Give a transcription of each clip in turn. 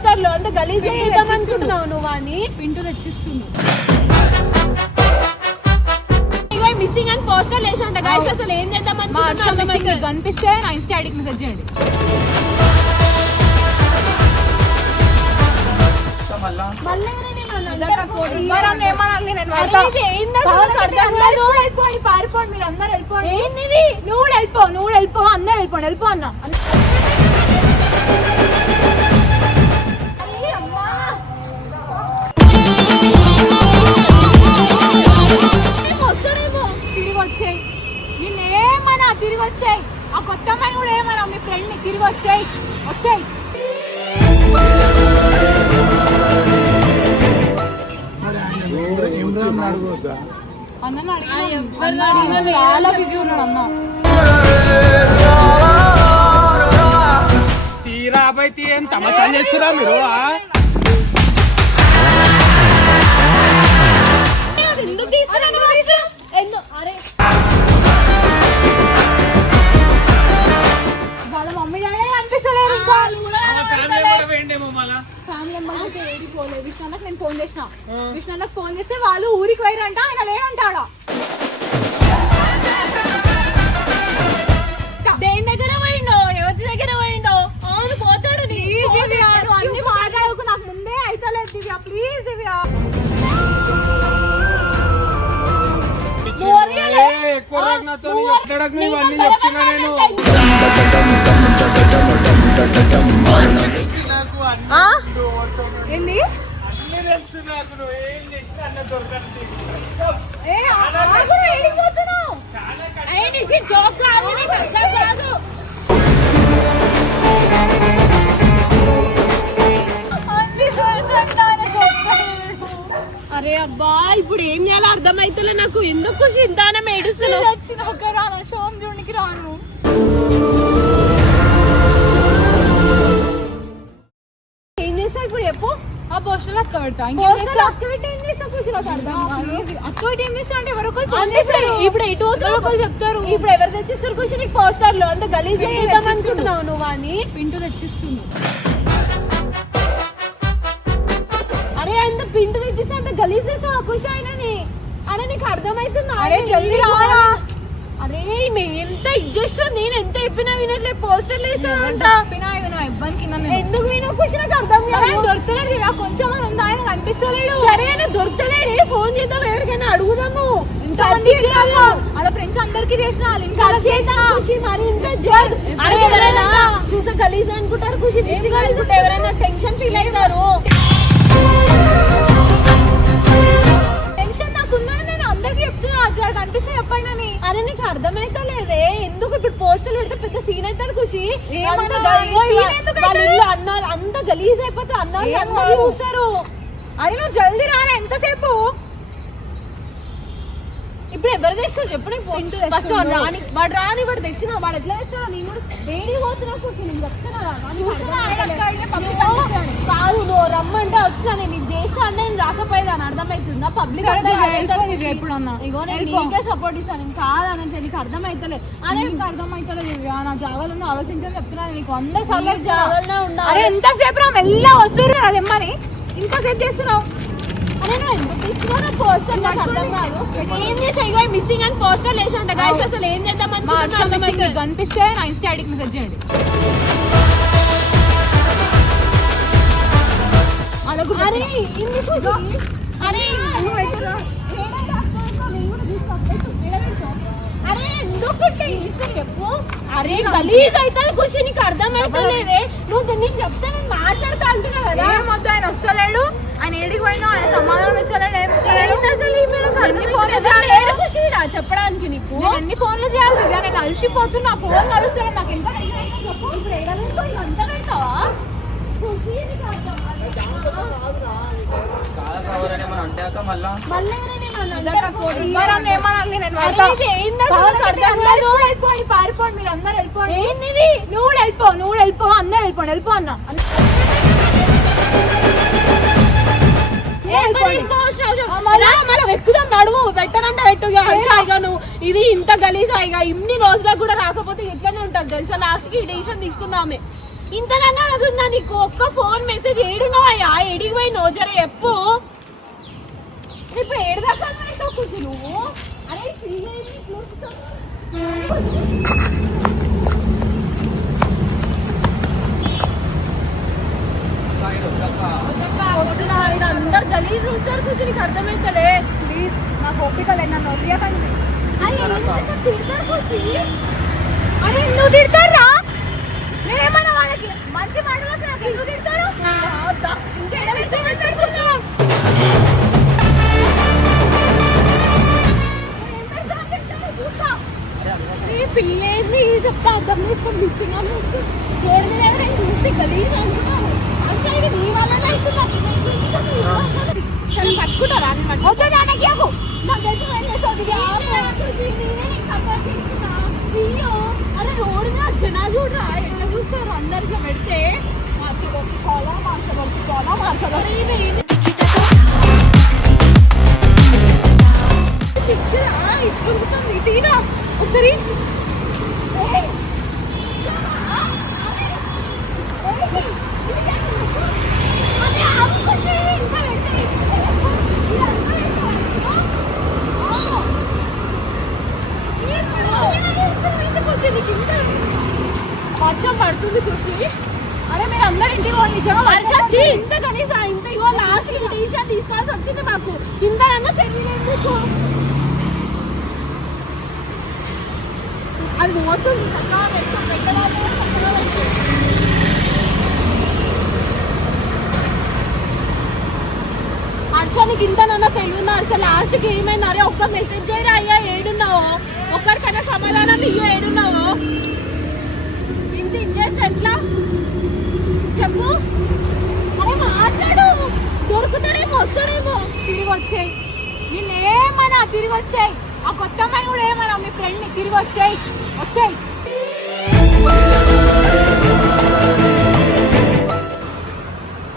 పోస్టర్లు అంత గలీజ్ చేద్దాం అనుకుంటున్నావు నువ్వు అని పింటు తెచ్చిస్తున్నావు మిస్సింగ్ అని పోస్టర్ లేసంట గైస్ అసలు ఏం చేద్దాం అనుకుంటున్నావు కనిపిస్తే నా ఇన్స్టా ఐడికి మెసేజ్ చేయండి పారిపోండి మీరు అందరు వెళ్ళిపోండి నువ్వు వెళ్ళిపో అందరు వెళ్ళిపో అన్న తిరిగి వచ్చాయి ఆ కొత్త అమ్మాయి కూడా ఏమన్నా మీ ఫ్రెండ్ ని తిరిగి వచ్చాయి చాలా బిజీ ఉన్నాడు అన్న తీరా అబ్బాయి ఏం తమాషా చేస్తురా మీరు ఎందుకు తీసుకున్నాను అరే వాళ్ళ మమ్మీ డాడీ అనిపిస్తలేరు ఇంకా ఫ్యామిలీ మెంబర్స్ ఏడిపోలేదు విష్ణున్నకు నేను ఫోన్ చేసిన విష్ణున్నకు ఫోన్ చేస్తే వాళ్ళు ఊరికి పోయిరంట ఆయన లేడంటాడా దేని దగ్గర పోయిండో ఎవరి దగ్గర పోయిండో అవును పోతాడు అన్ని మాట్లాడకు నాకు ముందే అయితలేదు దివ్య ప్లీజ్ దివ్య ఏంది జోక్ కాదు అరే అబ్బా ఇప్పుడు ఏం చేయాలో అర్థమైతలే నాకు ఎందుకు సింతానం ఏడుస్తున్నావు వచ్చినాక రాను షోమ్ చూడనికి రాను ఏం చేస్తావు ఇప్పుడు చెప్పు ఆ పోస్టర్ అక్క పెడతా ఇప్పుడు ఎటు చెప్తారు ఇప్పుడు ఎవరు తెచ్చిస్తారు క్వశ్చన్ పోస్టర్లు అంత గలీజ్ చేద్దాం అనుకుంటున్నావు నువ్వు అని పింటు తెచ్చిస్తున్నావు అరే అంత పింటు తెచ్చిస్తే అంత గలీజ్ చేస్తావు ఆ క్వశ్చన్ అయినని అరే నీకు అర్థమవుతుందా జల్దీ రారా అరే ఎంత ఇచ్చేస్తుంది నేను ఎంత చెప్పినా వినట్లే పోస్టర్లు వేసావంట ఎందుకు వినో క్వశ్చన్ అర్థం దొరకలేడు ఇలా కొంచెం ఉంది ఆయన కనిపిస్తలేడు సరే ఆయన దొరకలేడే ఫోన్ చేద్దాం ఎవరికైనా అడుగుదాము వాళ్ళ ఫ్రెండ్స్ అందరికి చేసిన మరి ఇంత చూసా గలీజ్ అనుకుంటారు ఖుషి అనుకుంటే ఎవరైనా టెన్షన్ ఫీల్ అవుతారు టెన్షన్ నాకున్నాను నేను అందరికి చెప్తున్నా అట్లా కనిపిస్తే చెప్పండి అని అరే నీకు అర్థమైతలేదే ఎందుకు ఇప్పుడు పోస్టర్లు పెడితే పెద్ద సీన్ అవుతారు ఖుషి అన్నాలు అంత గలీజ్ అయిపోతే అన్నాలు అందరూ చూస్తారు అరే నువ్వు జల్దీ రారా ఎంతసేపు ఇప్పుడు ఎవరు తెస్తారు చెప్పు ఫస్ట్ వాడు రాని వాడు తెచ్చిన వాడు ఎట్లా తెస్తాడు నేను కూడా వేడి పోతున్నా కూర్చొని నేను చెప్తున్నా కాదు నువ్వు రమ్మంటే వచ్చినా నేను ఇది చేస్తా అంటే నేను రాకపోయేదాన్ని అర్థమవుతుందా పబ్లిక్ ఇగో నేను నీకే సపోర్ట్ ఇస్తాను నేను కాదని నీకు అర్థమవుతలే అరే నీకు అర్థమవుతలేదు నా జాగాలను ఆలోచించని చెప్తున్నాను నీకు 100 సార్లు జాగాలనే ఉండాలి అరే ఎంతసేపు రా మెల్లగా వస్తుంది కదా తెమ్మని ఇంతసేపు చేస్తున్నావు అరే నువ్వు ఎందుకు ఇచ్చినా పోస్టర్ నాకు అర్థం కాదు ఏం చేసా ఇగో మిస్సింగ్ అని పోస్టర్ లేసంట గైస్ అసలు ఏం చేద్దాం అనుకుంటున్నావు కనిపిస్తే నా ఇన్స్టా ఐడికి మెసేజ్ చేయండి అరే ఎందుకు అరే అరే ఎందుకు చెప్పు అరే గలీజ్ అవుతుంది ఖుషి నీకు అర్థమవుతలేదే నువ్వు నీకు చెప్తా నేను మాట్లాడుతా అంటున్నా కదా ఏమొద్దు ఆయన వస్తలేడు ఆయన ఏడికి పోయినా ఆయన సమాధానం ఇస్తలేడు చెప్పడానికి నీకు అన్ని ఫోన్లు చేయాలి నేను అలసిపోతున్నా ఫోన్ కలుస్తాను నాకు ఎంత పారిపోండి మీరు అందరు వెళ్ళిపోండి నువ్వు వెళ్ళిపో అందరు వెళ్ళిపో అన్న ఎక్కుదాం నడువు పెట్టనంటే పెట్టు నువ్వు ఇది ఇంత గలీజ్ ఇన్ని రోజులకు కూడా రాకపోతే ఇట్లనే ఉంటుంది తెలుసా లాస్ట్ కి డిసిషన్ తీసుకుందామే ఇంతనన్నా అది ఉందా నీకు? ఒక్క ఫోన్ మెసేజ్ ఏడున్నావయ్యా? ఎడికి పోయి నోజర చెప్పు. ఇప్పుడు ఏడు దాకా కూర్చు నువ్వు. అరే అందరు గలీజ్ చూస్తారు కూర్చు. నీకు అర్థమైతలే. ప్లీజ్ నాకు ఓపిక లేదు, నన్ను వదిలేకండి. తిడతారు కూర్చి. అరే నువ్వు తిడతారా? నేనేమన్నా వాళ్ళకి మంచి మాటలు వస్తే నాకు ఎందుకు తిడతారు? ఇంకేడా మెసేజ్ పెట్టారు కూర్చో. పిల్లేని చెప్తా అర్థం చేసుకొని మిస్సింగ్ రోడ్ మీద ఎవరైనా చూసి గలీజ్ అనుకున్నాను. అసలు నీ వల్లనే అవుతున్నారు. పట్టుకుంటారా? అరే రోడ్ మీద జనాలు చూడరా ఎట్లా చూస్తారు? అందరికీ పెడితే మార్చబడుకోవాలా ఇప్పుడు తీరా ఒకసారి. వర్షం పడుతుంది ఖుషి. అరే మీరు అందరు ఇంటికి పోయి నిజంగా వర్షం వచ్చి ఇంత కనీసం ఇంత ఇగో లాస్ట్ టీ షర్ట్ తీసుకోవాల్సి వచ్చింది మాకు. ఇంతకన్నా తెలియలేదు. అది పోతుంది చక్కగా పెట్టవాలి. హర్షానికి ఇంతనన్నా తెలియదు. హర్ష లాస్ట్కి ఏమైంది? అరే ఒక్క మెసేజ్ చేయరా అయ్యా ఏడున్నావో, ఒక్కరికైనా సమాధానం ఇయ్యో ఏడున్నావో. ఇంత ఇంజేసి ఎట్లా చెప్పు? అరే మాట్లాడు, దొరుకుతాడేమో వస్తాడేమో. తిరిగి వచ్చాయి నిన్నేమన్నా, తిరిగి వచ్చాయి. ఆ కొత్త అమ్మాయి కూడా ఏమన్నా మీ ఫ్రెండ్ని తిరిగి వచ్చాయి.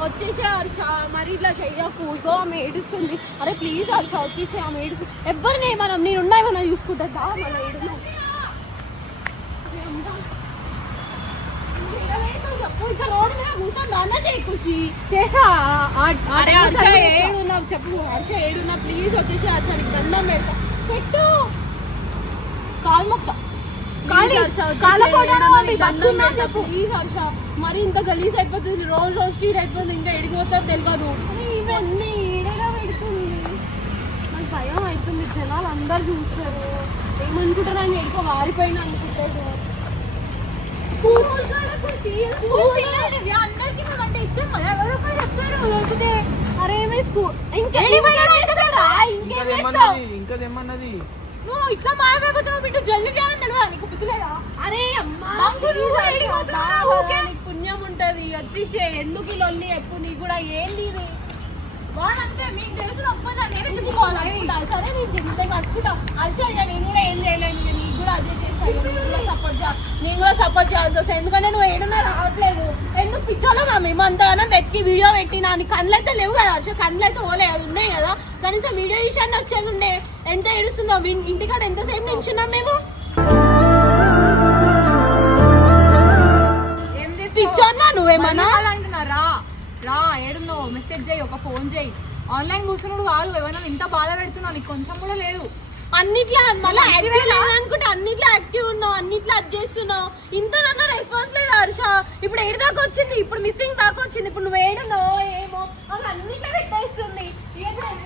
వచ్చేసే హర్ష, మరి ఇట్లా చెయ్యకు. ఇగో ఆమె ఏడుస్తుంది. అరే ప్లీజ్ హర్ష వచ్చేసే, ఆమె ఏడుస్తుంది. ఎవరిని మనం నేనున్నాయమన్నా చూసుకుంటా. మన ఏడున్నా చెప్పు. ఇంకా రోడ్డు మీద కూర్చొని దాన్నా చేయి ఖుషి. చేసా. అరే హర్ష ఏడున్నావు చెప్పు. హర్ష ఏడున్నా ప్లీజ్ వచ్చేసి. హర్ష నీకు దండం పెడతా. పెట్టు కాలు మొక్క. ప్లీజ్ హర్ష, మరి ఇంత గలీజ్ అయిపోతుంది. రోజుకి అయిపోతుంది. ఇంకా ఎడిగిపోతా తెలియదు. ఇవన్నీ ఏడైనా పెడుతుంది. నాకు భయం అవుతుంది. జనాలు అందరు చూస్తారు. ఏమనుకుంటారు? అని ఎక్కువ వారిపోయినా అనుకుంటారు. అందరికి మేమంటే ఇష్టం కదా, ఎవరో ఒకరు చెప్తారు లేకపోతే. అరే స్కూల్ ఇంకేమన్నది? నువ్వు ఇట్లా మాయమైపోతున్నావు బిడ్డ. జల్దీ చేయాలని తెలియదా నీకు? పిక్కులేదా? అరే అమ్మా నీకు పుణ్యం ఉంటది. వచ్చేసే ఎందుకు ఈ లొల్లి ఎప్పుడు? నీకు కూడా ఏంది ఇది? వాళ్ళంతే మీకు తెలుసు. ఒప్పందాన్ని నేనే చెప్పుకోవాలి. సరే నేను చెప్తే పట్టుకుంటా. అసలు నేను కూడా ఏం చేయలేను. నీకు కూడా అదే చేస్తాను. నేను కూడా సపోర్ట్ చేయాల్సి వస్తాయి. ఎందుకంటే నువ్వు ఏడున్నా రావట్లేదు. ఎందుకు పిచ్చోలో మేము అంతగానో వెతికి వీడియో పెట్టినా. నీ కళ్ళు అయితే లేవు కదా అసలు. కళ్ళు అయితే ఓలే అది ఉన్నాయి కదా. కనీసం వీడియో విషయాన్ని వచ్చేది ఉండే. ఎంత ఏడుస్తున్నావు? ఇంటికాడ ఎంతసేపు నిల్చున్నాం మేము. పిచ్చోన్నా నువ్వేమన్నా అంటున్నారా? రా ఏడున్నావు? మెసేజ్ చేయి, ఒక ఫోన్ చేయి. ఆన్లైన్ కూర్చున్నాడు కాదు. ఏమైనా ఇంత బాధ పెడుతున్నావు? నీకు కొంచెం కూడా లేదు. అన్నిట్లో మళ్ళీ యాక్టివ్ అనుకుంటే అన్నిట్లో యాక్టివ్ ఉన్నావు. అన్నిట్లో అది చేస్తున్నావు. ఇంతనన్నా రెస్పాన్స్ లేదు హర్ష. ఇప్పుడు ఏడు దాకా వచ్చింది. ఇప్పుడు మిస్సింగ్ దాకా వచ్చింది. ఇప్పుడు నువ్వు ఏడున్నావు ఏమో అవి అన్నిట్లో పెట్టేస్తుంది.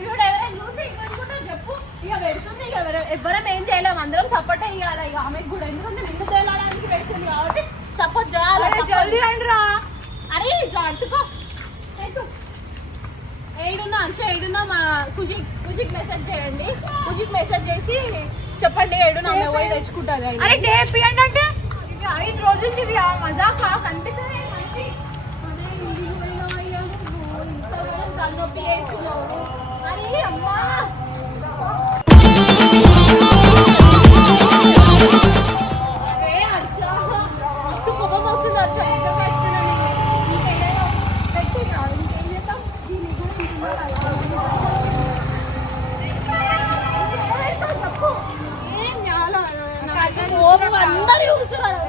ఎవరైనా చూసి ఏమనుకుంటావు చెప్పు. ఇక పెడుతుంది. ఇక ఎవరైనా ఏం చేయలేము. అందరం సపోర్ట్ అయ్యాలి. ఇక ఆమెకు కూడా ఎందుకంటే నిన్ను తేలడానికి పెడుతుంది కాబట్టి సపోర్ట్ చేయాలి. జల్దీ రండి రా. అరే ఇట్లా అట్టుకో. ఏడున్నా హర్ష ఏడున్నా మా ఖుషికి మెసేజ్ చేయండి. ఖుషికి మెసేజ్ చేసి చెప్పండి ఏడున్నా మేము పోయి తెచ్చుకుంటుంది. అరే టేప్ ఇవ్వండి అంటే 5 రోజులకి మజాకా కనిపిస్తుంది. తలనొప్పి వేస్తున్నావు. అరే అమ్మా హర్ష మస్తు కోపం వస్తుంది హర్ష. అందరు చూస్తున్నారు.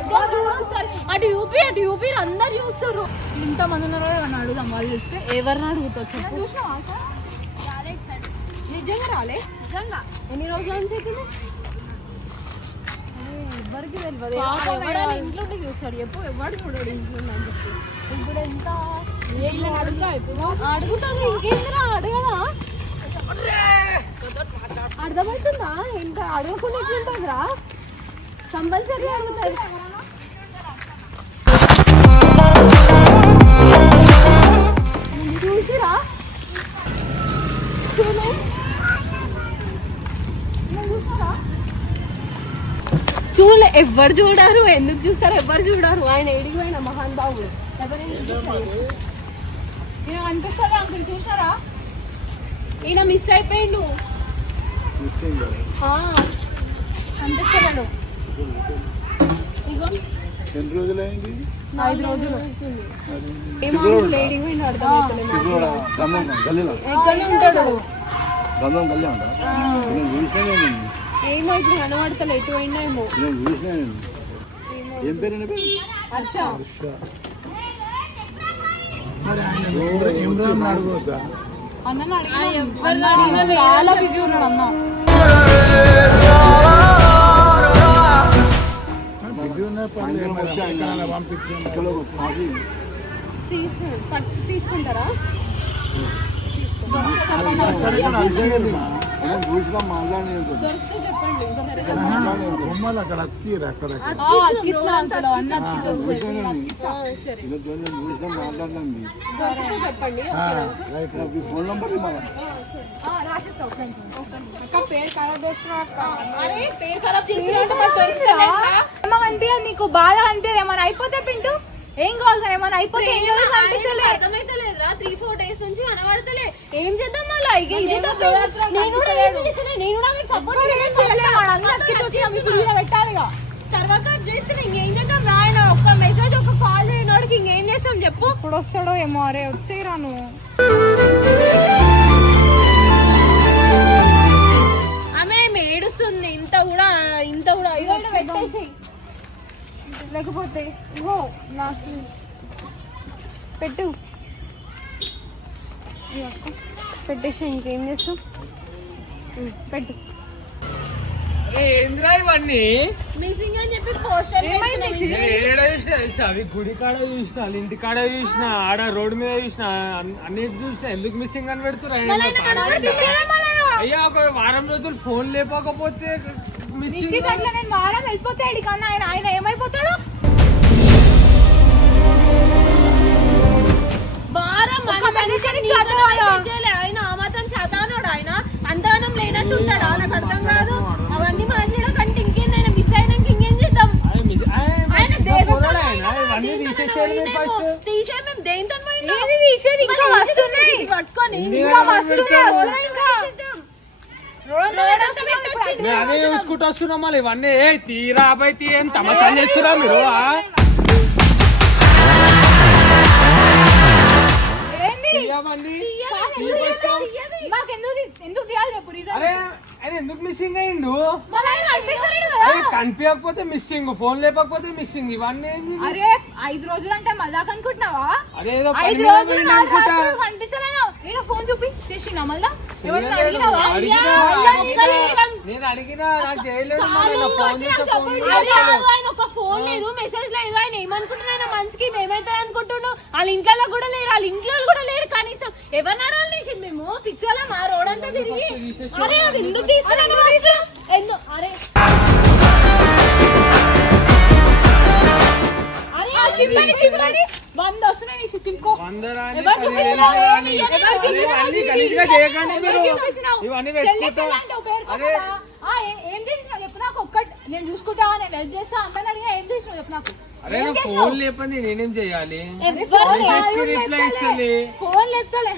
అటు యూపీ అందరు చూస్తున్నారు. అంటుర్రు. ఇంత మంది ఉన్నారో ఏమన్నా అడుగుదాం వాళ్ళు చూస్తే. ఎవరిని అడుగుతావు చెప్పు. చూసినావా అక్క? నిజంగా రాలే? నిజంగా ఎన్ని రోజుల నుంచి అవుతుంది? ఎవరికి తెలియదు. పాపం ఎవడైనా వాళ్ళు. ఇంట్లో ఉండి చూస్తాడు చెప్పు. ఎవడు చూడడు ఇంట్లో అని చెప్పి. ఇప్పుడు ఎంత అడుగుతాను ఇంకేందిరా అడగదా? అర్థమవుతుందా? ఇంకా అడగకుండా ఎట్లుంటుందిరా? కంపల్సరీ అడుగుతుంది. చూసిరా చూడలే. ఎవ్వరు చూడరు. ఎందుకు చూస్తారు? ఎవ్వరు చూడరు. ఆయన ఏడికి పోయిన మహాన్ బాబుడు ఈయన కనిపిస్తుంది అంకుల్, చూసారా? ఈయన మిస్ అయిపోయిండు. కనిపిస్తున్నాడు. ఇగో ఎన్ని రోజులైంది? 5 రోజులు. ఏమో ఏడికి పోయిండు అర్థమవుతలేదు. గంధం గల్లీలో ఎక్కడనే ఉంటాడు. గంధం గల్లీ ఉంటా నేను చూసినా నేను ఏమో ఇప్పుడు కనబడతలే. ఎటు పోయినా ఏమో. నేను చూసినా నేను ఏం పేరు నీ పేరు? హర్ష. అన్నను అడిగినా ఎవరిని అడిగినా చాలా బిజీ ఉన్నాడు అన్న. తీసుకుంటారా? చూసినా మాట్లాడి దొరికితే చెప్పండి. సరే బొమ్మలు అక్కడ అతికిరా అక్కడ అతికించిన అంకుల్ అన్న అతికించు. సరే చూసినా మాట్లాడండి దొరికితే చెప్పండి. ఫోన్ నంబర్ ఇవ్వాలి రాసిస్తావు. అక్క పేరు ఖరాబ్ చేస్తున్నా అక్క. అరే పేరు ఖరాబ్ చేసినట్టు మాకు దొరుకుతలే అక్క. ఏమో అనిపించదు నీకు? బాధ అనిపించదు? ఏమైనా అయిపోతే పింటూ ఏం కావాలి సార్? ఏమైనా అయిపోతే ఏం రోజులు అనిపిస్తలే? అర్థమైతలేదురా. 3-4 డేస్ నుంచి కనబడతలే. ఏం చేద్దాం మళ్ళీ? ఇక ఇదే తప్పు. నేను కూడా ఏం చేసినా? నేను కూడా మీకు సపోర్ట్ పెట్టాలిగా. తర్వాత చేస్తే ఇంకేం చేద్దాం? రాయన ఒక్క మెసేజ్ ఒక కాల్ చేయనోడికి ఇంకేం చేస్తాం చెప్పు. ఇప్పుడు వస్తాడో ఏమో. అరే వచ్చేయరా నువ్వు. ఆమె ఏడుస్తుంది. ఇంత కూడా ఇగో ఇక్కడ పెట్టేసి. లేకపోతే ఇగో లాస్ట్ పెట్టు. పెట్టేసి ఇంకేం చేస్తాం? పెట్టు. ఏంద్రా ఇవన్నీ? మిస్సింగ్ అని చెప్పి పోస్టర్ ఏడ చూసిన తెలుసా? అవి గుడి కాడ చూసిన, వాళ్ళ ఇంటి కాడ చూసిన, ఆడ రోడ్డు మీద చూసిన, అన్నిటి చూసిన. ఎందుకు మిస్సింగ్ అని పెడుతున్నా? అయ్యా ఒక వారం రోజులు ఫోన్ లేకపోతే మిస్సింగ్. నేను వారం వెళ్ళిపోతాడు కన్నా ఆయన ఏమైపోతాడు? ఆయన ఆ మాత్రం చదవనోడు. ఆయన అందానం లేనట్టు ఉంటాడా? నాకు అర్థం కాదు. అవన్నీ మాట్లాడకంటే ఇంకేం ఆయన మిస్ అయినాక ఇంకేం చేద్దాం? ఆయన ఇవన్నీ తీసేసేది ఫస్ట్. తీసే మేము దేంతో తీసేది ఇంకా వస్తున్నాయి. పట్టుకొని అదే చూసుకుంటూ వస్తున్నాం. మళ్ళీ ఇవన్నీ తీరా అబ్బాయి ఏం తమాషా చేస్తున్నా మీరు? ఎందుకు తీయాలి చెప్పు రీజన్. అరే ఆయన ఎందుకు మిస్సింగ్ అయ్యిండు? కనిపిస్తలేడు. కనిపించకపోతే మిస్సింగ్, ఫోన్ లేకపోతే మిస్సింగ్. ఇవన్నీ ఏంది? అరే 5 రోజులు అంటే మళ్ళాక అనుకుంటున్నావా? అదేదో 5 రోజులు కనిపిస్తలేను. నేను ఫోన్ చూపి చేసినా మళ్ళా ఎవరిని అడిగినావా? నేను అడిగినా నాకు చేయలేదు. ఆయన ఒక ఫోన్ లేదు, మెసేజ్ లేదు. ఆయన ఏమనుకుంటున్నా మనసుకి ఏమైతే అనుకుంటున్నాడు? వాళ్ళ ఇంట్లో కూడా లేరు, వాళ్ళ ఇంట్లో కూడా లేరు. కనీసం ఎవరిని అడగాలి చేసింది? మేము పిచ్చోళ్ళ మా రోడ్ అంతా తిరిగి. అరే అది ఎందుకు తీసుకున్నాను? అరే చిమ్మని 100 వస్తున్నాయి. నీ చింకో ఎవరు చూపిస్తున్నావు? ఇవన్నీ అరే ఏం చేసినావు చెప్పు నాకు. ఒక్కటి నేను చూసుకుంటా, నేను హెల్ప్ చేస్తా అందరిని అడిగా. ఏం చేసినావు చెప్పు నాకు. అరే నా ఫోన్ లేపండి నేనేం చెయ్యాలి? రిప్లై ఇస్తుంది. ఫోన్ లేపుతలే.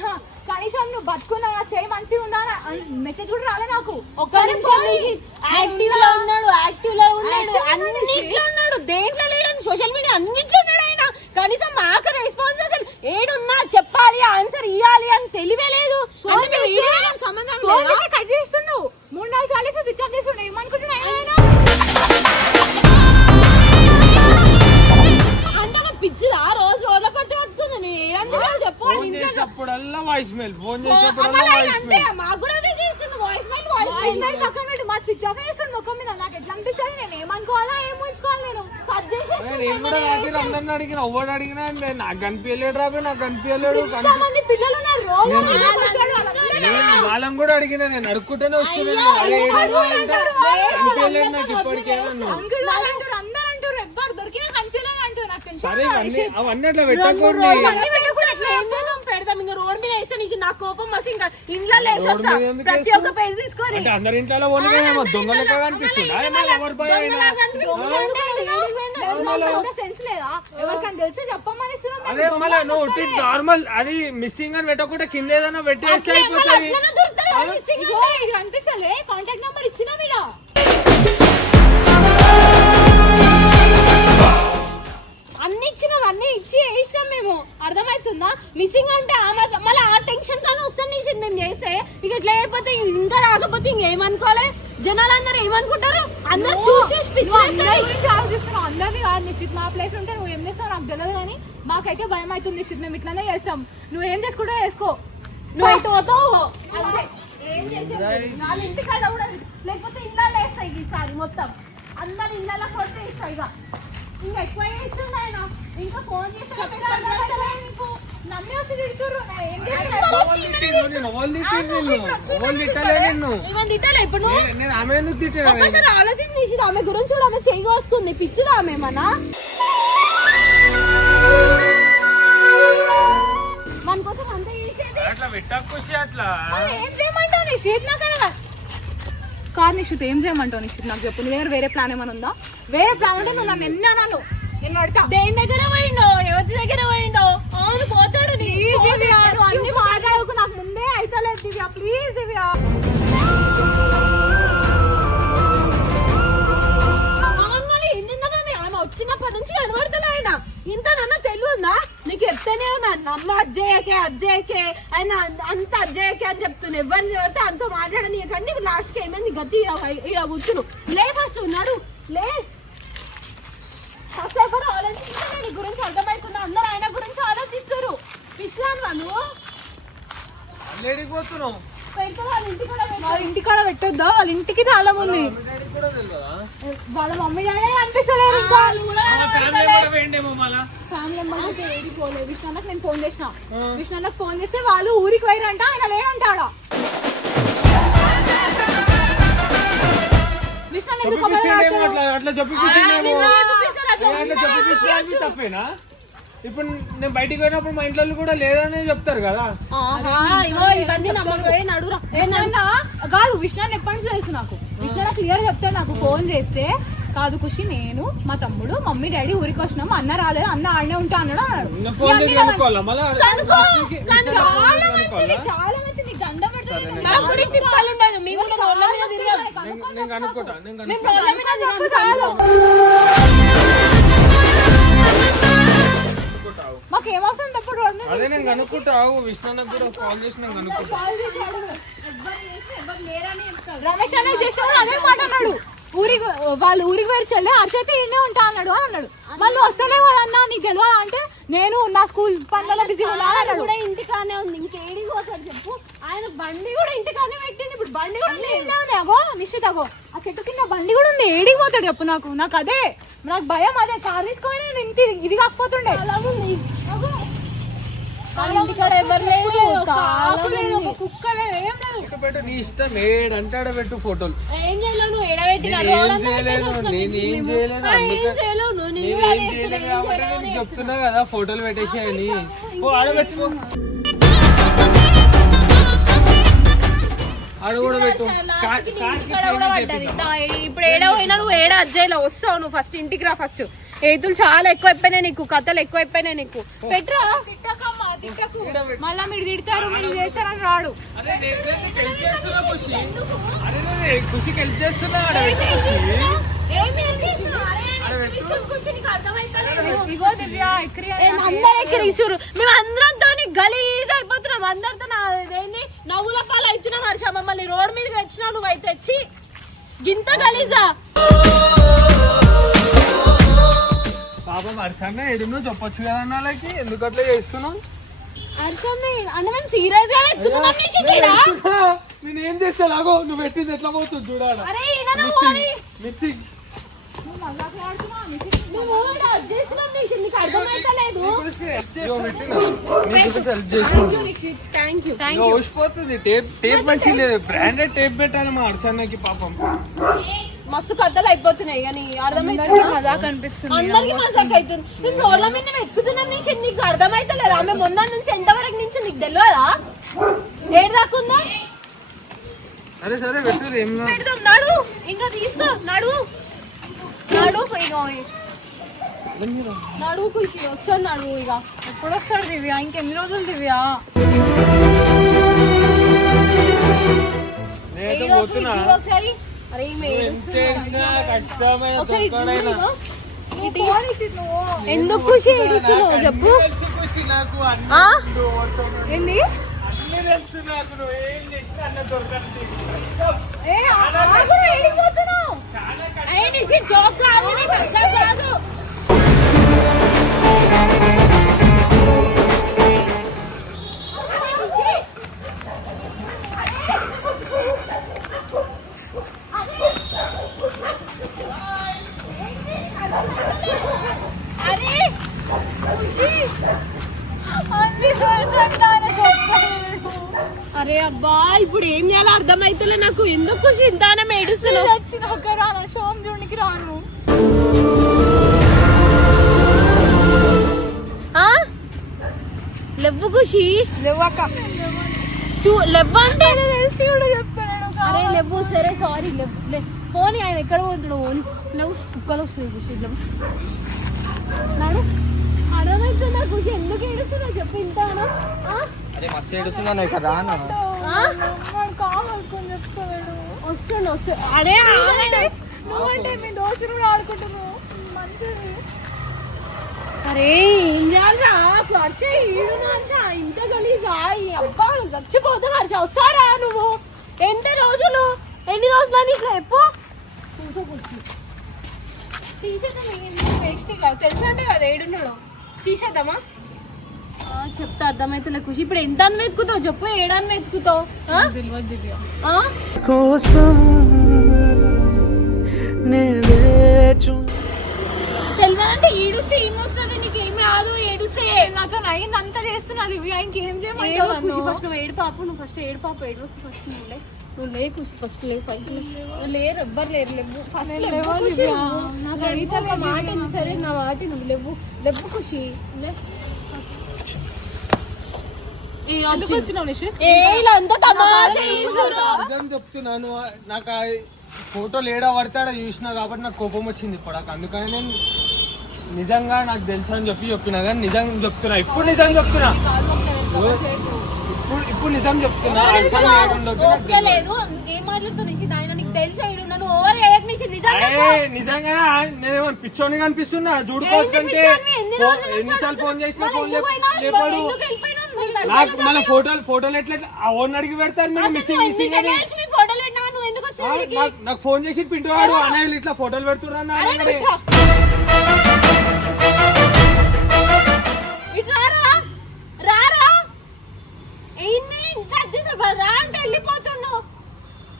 కనీసం నువ్వు బతుకున్నా చేయి మంచిగా ఉందా మెసేజ్ కూడా రాలే నాకు. యాక్టివ్ లో ఉన్నాడు, అన్నిట్లో ఉన్నాడు. దేంట్లో లేడని సోషల్ మీడియా అన్నిట్లో ఉన్నాడు ఆయన. కనీసం మాకు రెస్పాన్స్ అసలు ఏడున్నా చెప్పాలి, ఆన్సర్ ఇవ్వాలి అని తెలివే లేదు. సంబంధం కట్ చేస్తుండు. 3-4 సార్లు స్విచ్ ఆఫ్ చేస్తుండు. ఏమనుకుంటున్నా అంటే పిచ్చిదా? రోజు రోడ్ల పట్టు ఫోన్ చేసినప్పుడల్లా వాయిస్ మెయిల్, ఫోన్ చేసినప్పుడల్లా అమ్మ, వాయిస్ అంతే మెయిల్. మాకు కూడా అదే చేస్తుండు వాయిస్ మెయిల్ పక్కన పెట్టి మా స్విచ్ ఆఫ్ చేస్తుండు ముఖం మీద. నాకు ఎట్లా అనిపిస్తుంది, నేను ఏమనుకోవాలా ఏం ఊహించుకోవాలి నేను. కట్ చేసేసి నేను కూడా రాత్రి అందరిని అడిగిన, ఎవరు అడిగినా నాకు కనిపించలేడు రాబే, నాకు కనిపించలేడు. మంది పిల్లలు ఉన్నారు రోజు వాళ్ళని కూడా అడిగిన, నేను అడుక్కుంటేనే వస్తున్నాను. అరే కనిపించలేడు నాకు ఇప్పటికేమన్నా. అంకుల్ వాళ్ళు అంటారు, అందరు అంటారు, ఎవ్వరు దొరికినా కనిపించలేదు అంటారు. నాకు టెన్షన్. సరే అవన్నీ అట్లా పెట్టకూడదు. పెడతాం ఇంకా రోడ్ మీద వేస్తే నుంచి నాకు కోపం వస్తే ఇంకా ఇంట్లో వేసేస్తా ప్రతి ఒక్క పేజ్ తీసుకొని అంటే అందరి ఇంట్లో ఓనిగా దొంగలగా కనిపిస్తుందా? ఎవరి భయం అయినా సెన్స్ లేదా? ఎవరికైనా తెలిస్తే చెప్పమని ఇస్తున్నాం. అదే మళ్ళీ నువ్వు నార్మల్ అది మిస్సింగ్ అని పెట్టకుండా కింద ఏదైనా పెట్టేస్తే అయిపోతుంది. ఇదిగో ఇది అనిపిస్తలే, కాంటాక్ట్ నెంబర్ ఇచ్చినా మీద. అన్ని ఇచ్చినాం, అన్ని ఇచ్చి వేసినాం మేము. అర్థమవుతుందా? మిస్సింగ్ అంటే మళ్ళీ ఆ టెన్షన్ కానీ వస్తాం నిషిత్ మేము చేస్తే. ఇక ఇట్లా అయిపోతే ఇంకా రాకపోతే ఇంకేమనుకోవాలి, జనాలు అందరూ ఏమనుకుంటారు, అందరు చూసి ఆలోచిస్తున్నావు. అందరినీ కాదు నిశ్చిత్, మా ప్లేస్ ఉంటే నువ్వు ఏం చేస్తావు నాకు తెలియదు, కానీ మాకైతే భయం అవుతుంది నిశ్చిత్. మేము ఇట్లానే చేస్తాం, నువ్వు ఏం చేసుకుంటావో చేసుకో. నువ్వు ఎటు పోతావు అంతే. ఏం చేసేది వాళ్ళ ఇంటికాడ కూడా లేకపోతే ఇళ్ళ వేస్తాయి ఈసారి మొత్తం అందరు ఇళ్ళ కొట్టే ఇస్తాయి. ఇక ఇంకా ఎక్కువ చేస్తుంది ఆయన. ఇంకా ఫోన్ చేసి నన్ను వచ్చి తిడుతుర్రు. ఏం ఇప్పుడు ఒకసారి ఆలోచించి ఆమె గురించి కూడా ఆమె చేయి కోసుకుంది. పిచ్చిదా ఆమె ఏమన్నా? మన కోసం అంతా చేసేది. ఏం చేయమంటావు నిశ్చిత్? నాకు కాదు నిశ్చిత్, ఏం చేయమంటావు నిశ్చిత్ నాకు చెప్పు. నీ దగ్గర వేరే ప్లాన్ ఏమైనా ఉందా? వేరే ప్లాన్ ఉంటే నువ్వు నన్ను ఎన్ని అనాలు నేను పడతా. దేని దగ్గర పోయిండో, ఎవరి దగ్గర పోయిండో? అవును పోతాడు. ప్లీజ్ దివ్య, నువ్వు అన్ని మాట్లాడకు, నాకు ముందే అయితలేదు దివ్య. ప్లీజ్ దివ్య. వచ్చినప్పటి నుంచి కనబడతాను ఆయన. ఇంత నన్న తెలియదా నీకు? చెప్తేనే ఉన్నా నమ్మ అజ్జయ్యకే ఆయన అంత అజ్జయ్యకే అని చెప్తున్నా. ఎవరిని చదివితే అంత మాట్లాడని కండి. లాస్ట్ కి ఏమైంది గట్టి ఇలా కూర్చును. లే ఫస్ట్ ఉన్నాడు, లే ఫస్ట్ ఎవరు ఆలోచిస్తున్నాడు నీ గురించి అర్థమైకుండా. అందరూ ఆయన గురించి ఆలోచిస్తారు. పిచ్చాను నువ్వు పోతున్నావు. వాళ్ళ ఇంటికాడ పెట్టొద్దా? వాళ్ళ ఇంటికి తాళం ఉంది. వాళ్ళ మమ్మీ డాడీ అనిపిస్తలేదు. ఇంకా ఫ్యామిలీ మెంబర్స్ ఏది పోలేదు. విష్ణున్నకు నేను ఫోన్ చేసిన, విష్ణున్నకు ఫోన్ చేస్తే వాళ్ళు ఊరికి పోయారంట, ఆయన లేడంటాడా. విష్ణు ఎందుకు అట్లా చెప్పి తప్పేనా? ఇప్పుడు నేను బయటికి పోయినప్పుడు మా ఇంట్లో కూడా లేదని చెప్తారు కదా. కాదు విష్ణు ఎప్పటి నుంచి తెలుసు నాకు. విష్ణు క్లియర్ చెప్తాడు నాకు ఫోన్ చేస్తే. కాదు ఖుషి, నేను మా తమ్ముడు మమ్మీ డాడీ ఊరికి వచ్చినాము, అన్న రాలేదు, అన్న ఆడనే ఉంటా అన్నాడు అన్నాడు. చాలా మంచిది, చాలా మంచిది. దండం మాకేమవసరం తప్పుడు అదే నేను కనుక్కుంటావు. విష్ణు కూడా కాల్ చేసి నేను కనుక్కుంటా. రమేష్ అనే చేసేవాడు అదే మాట అన్నాడు. వాళ్ళు ఊరికి వేరు చెల్లె హర్ష అయితే ఈడనే ఉంటా అన్నాడు అని అన్నాడు. మళ్ళీ వస్తలేవు అన్నా నీకు తెలియదా అంటే నేను నా స్కూల్ పనులలో బిజీ కూడా ఇంటికానే ఉంది. ఇంకేడికి పోతాడు చెప్పు? ఆయన బండి కూడా ఇంటికానే పెట్టింది. ఇప్పుడు బండి కూడా అగో నిశ్చిత, అగో ఆ చెట్టు కింద బండి కూడా ఉంది. ఏడికి పోతాడు చెప్పు? నాకు అదే, నాకు భయం. అదే కార్ తీసుకొని నేను ఇంటి ఇది కాకపోతుండే. ఇంటికాడ ఎవరు లేదు, కుక్క లేదు, ఏం లేదు. పెట్టు నీ ఇష్టం, ఏడంటాడ పెట్టు ఫోటోలు. ఏం చేయలేవు నువ్వు, ఏడబెట్టినా ఏం చేయలేదు, నేనేం చేయలేదు. నేనేం చేయలేదు కాబట్టి నేను చెప్తున్నా కదా ఫోటోలు పెట్టేసాయని. ఆడబెట్టు, ఆడ కూడా పెట్టు. ఇప్పుడు ఏడా పోయినా నువ్వు ఏడా అజ్జయ్యలో వస్తావు. నువ్వు ఫస్ట్ ఇంటికి రా. ఫస్ట్ ఏతులు చాలా ఎక్కువైపోయినాయి నీకు, కథలు ఎక్కువైపోయినాయి నీకు. పెట్రా మళ్ళా మీరు తిడతారు, మీరు చేస్తారని రాడు. ఖుషికి హెల్ప్ చేస్తున్నా. మేము అందరంతో గలీజ్ అయిపోతున్నాం. అందరితో నవ్వుల పాలు అవుతున్నాం. హర్ష మమ్మల్ని రోడ్ మీదకి వచ్చినావు, నువ్వు అయితే వచ్చి గింత గలీజా. పాపం హర్షన్న ఎడున్నో చెప్పొచ్చు కదా వాళ్ళకి, ఎందుకు అట్లా చేస్తున్నావు? హర్షని అంటే మేము సీరియస్ గా ఎత్తుకున్నాం నిషికిడా. నేను ఏం చేస్తా లాగో నువ్వు పెట్టింది ఎట్లా పోతుంది చూడాలి. అరే ఈయన పోని మిస్సింగ్ నువ్వు అడ్జేసినాం నిషి, నీకు అర్థమైతలేదు. Thank you. ఊసిపోతుంది టేప్ మంచి లేదు, బ్రాండెడ్ టేప్ పెట్టాను మా హర్షన్నకి పాపం. మస్తు కథలు అయిపోతున్నాయి కానీ అర్థమైతుంది. మజాక్ అనిపిస్తుంది. అందరికి మజాక్ అవుతుంది. మేము రోడ్ల మీద వెతుకుతున్నాం నుంచి నీకు అర్థమైతలేదు. ఆమె మొన్న నుంచి ఎంతవరకు నుంచి నీకు తెలియదా? ఏడు దాకుందా సరే సరే పెట్టు ఏం పెడతాం. నడు ఇంకా తీసుకో, నడు నడు ఇగో నడువు ఖుషి వస్తాడు. నడువు ఇక ఎప్పుడు వస్తాడు దివ్య? ఇంకెన్ని రోజులు దివ్య? నేనైతే పోతున్నా. ఒకసారి అరే ఈమె ఎంత ఏడ్చినా కష్టమైన ఒకసారి ఇటు చూడు తొక్కడైనా. ఇగో. ఇటు. ఎందుకు ఖుషి ఏడుస్తున్నావు చెప్పు. తెలుసు ఖుషి నాకు అన్ని ఆ? ఏంది? అన్ని తెలుసు నాకు, నువ్వు ఏం చేసినా అన్న దొరకదు. ఏ ఆగురా, ఏడిపోతున్నావు? జోక్ కాదు, నీకు అర్థం కాదు. అరే అరే అబ్బా ఇప్పుడు ఏం చేయాలో అర్థమైతలే నాకు. ఎందుకు సింతానం ఏడుస్తున్నావు? వచ్చినాక రాను, షోమ్ చూడనికి రాను. లెవ్వు ఖుషి లేవాక లెవ్వు అంటే తెలిసి కూడా చెప్తాను. అరే లెవ్వు సరే సారీ లెవ్వు పోనీ. ఆయన ఎక్కడ పోతున్నాడు? పోనీ లెవ్వు కుక్కలు వస్తుంది ఖుషి. లెవ్వు నాడు అర్థమవుతుందా ఖుషి? ఎందుకు ఏడుస్తున్నావు చెప్పు. ఇంతనా అరే మస్తు ఏడుస్తున్నాను ఇక్కడ రాను. కావాలనుకొని చెప్తాడు. వస్తుండు వస్తుంది. అరే నువ్వంటే మీ దోస్తులు కూడా ఆడుకుంటున్నావు మంచిది. అరే ఏం చేయాలరా? హర్ష ఈడు హర్ష ఇంత గలీజా? ఈ అబ్బా చచ్చిపోతాను హర్ష. వస్తారా నువ్వు? ఎన్ని రోజులు ఇట్లా ఎప్పు తెలుసంటే కదా ఏడున్నాడు. తీసేద్దామా? చెప్తా అర్థమైతే ఖుషి. ఇప్పుడు ఎంత అని వెతుకుతావు చెప్పు? ఏడాన్ని వెతుకుతావు? తెలియదు దివ్య. తెలియదంటే ఈడుస్తే ఏమొస్తుంది? నీకేమి రాదు. ఏడుస్తే నాతో అయింది అంతా చేస్తున్నా దివ్య. ఇంకేం ఖుషి. చేయమంటావు? ఫస్ట్ నువ్వు ఏడు పాపు. నువ్వు ఫస్ట్ ఏడు పాపు. ఏడు ఫస్ట్ నువ్వు లే ఖుషి. ఫస్ట్ లే పైకి లేరు, ఎవ్వరు లేరు. లేవు ఫస్ట్ లేవు ఖుషి. నాకు లేవు. అయితే ఒక మాట విను. సరే నా మాట నువ్వు లేవు. లేవు ఖుషి. లే. ఎందుకు వచ్చినావు నిషి? ఇలా అంతా తమాషా చేస్తుర్రు. అర్థం చెప్తున్నాను. నాకు ఆ ఫోటోలు ఏడా పడతాడో చూసినా కాబట్టి నాకు కోపం వచ్చింది ఇప్పుడు. అందుకని నేను నిజంగా నాకు తెలుసు అని చెప్పినా కానీ నిజం చెప్తున్నా. ఇప్పుడు నిజం చెప్తున్నా. ఇప్పుడు నిజం చెప్తున్నా. ఓకే లేదు. ఏం మాట్లాడుతూ నిషిత్? ఆయన నీకు తెలిసి అయిడున్నాను. ఓవర్ ఏక్ నిషిత్ నిజంగా నిజంగానే నేనేమో పిచ్చోని కనిపిస్తున్నా చూడుకోవచ్చు కంటే. ఎన్నిసార్లు ఫోన్ చేసినా ఫోన్ లేపాడు. నాకు మళ్ళీ ఫోటోలు ఎట్లా ఓన్ అడిగి పెడతారు మీరు? మిస్సింగ్ మిస్సింగ్ అని ఫోటోలు పెట్టినా నువ్వు ఎందుకు వచ్చావు? నాకు ఫోన్ చేసి పింటోవాడు అన్నయ్యలు ఇట్లా ఫోటోలు పెడుతున్నా. రారా ఏంది రా అంటే వెళ్ళిపోతుండు.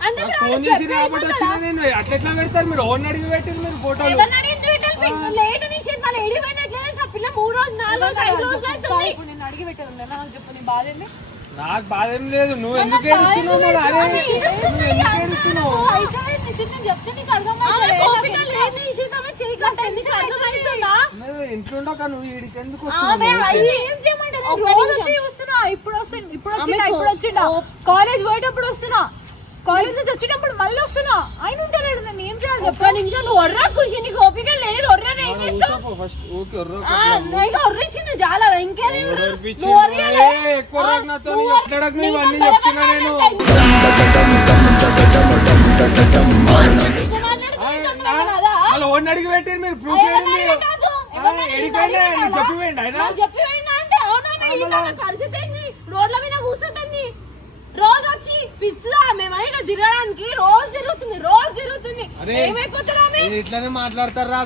అంటే ఫోన్ చేసి రాబట్టి వచ్చిన నేను అట్లా ఎట్లా పెడతారు మీరు? ఓన్ అడిగి పెట్టారు మీరు ఫోటోలు. లేడు నిషేధ్ మళ్ళీ ఏడిపోయినట్లేదు. పిల్ల 3 రోజులు 4 రోజులు 5 రోజులు అవుతుంది. ఇప్పుడు నేను అడిగి పెట్టాను నాకు చెప్పు. నీ బాధ ఏంది? నాకు బాధ ఏం లేదు. నువ్వు ఎందుకు ఏడుస్తున్నావు? మరి అరే నువ్వు ఎందుకు ఏడుస్తున్నావు? ఇంట్లో ఉండక నువ్వు వీడికి ఎందుకు ఇప్పుడు వచ్చిండా? కాలేజ్ పోయేటప్పుడు వస్తున్నా. కాలేజ్ నుంచి వచ్చేటప్పుడు మళ్ళీ వస్తున్నా. ఆయన ఉంటాడు. నేను ఏం చేయాలి? ఒక్క నిమిషం నువ్వు ఒర్రా ఖుషి. నీకు ఓపిక లేదు. ఒర్రా ఏం చేస్తావు? ఫస్ట్ ఓకే ఒర్రించింది చాలా. ఇంకేం ఎక్కువ నాతో ఇవన్నీ చెప్తున్నా నేను. వాళ్ళు ఓన్ అడిగి పెట్టారు మీరు. ప్రూఫ్ ఏడింది ఎడిపోయింది చెప్పిపోయింది ఆయన. చెప్పిపోయింది అంటే అవునా? పరిస్థితి ఏంది? రోడ్ల మీద కూర్చుంటుంది రోజు వచ్చి పిచ్చిదా మేమని ఇక్కడ తిరగడానికి. రోజు తిరుగుతుంది. ఏమైపోతున్నా ఇట్లానే మాట్లాడతారా?